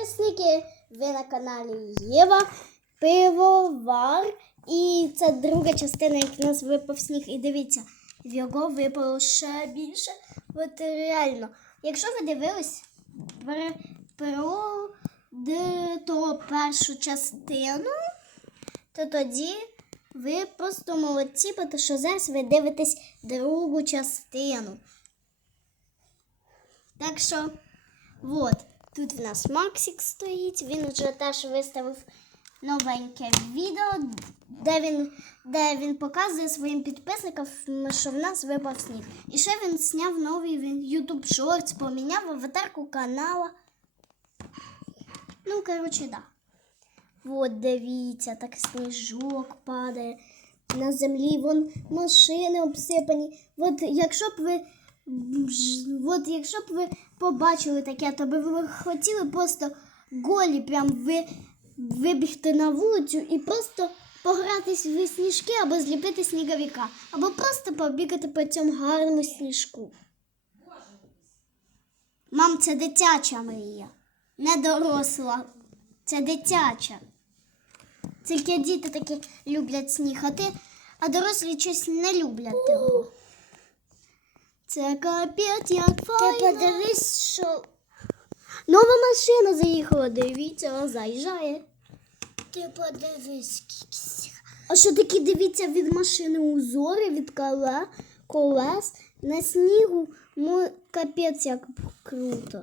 підписники! Ви на каналі Єва Пивовар. І це друга частина, як у нас випав сніг. І дивіться, в його випало ще більше. От реально. Якщо ви дивились про, то першу частину, то тоді ви просто молодці, тому що зараз ви дивитесь другу частину. Так що, от, тут в нас Максик стоїть, він вже теж виставив новеньке відео, де він, де він показує своїм підписникам, що в нас випав сніг. І ще він зняв новий він YouTube Shorts, поміняв аватарку канала. Ну, коротше, да. От дивіться, так сніжок падає на землі, вон машини обсипані. От якщо б ви от якщо б ви побачили таке, то би ви хотіли просто голі прям ви, вибігти на вулицю і просто погратись в сніжки або зліпити сніговика, або просто побігати по цьому гарному сніжку. Мам, це дитяча мрія, не доросла. Це дитяча. Тільки діти такі люблять сніг, а, ти, а дорослі щось не люблять того. Це капець, як файно. Ти подивись, що нова машина заїхала, дивіться, заїжджає. Ти подивись, скільки. А що такі дивіться від машини узори, від коле, колес на снігу, ну капець як круто.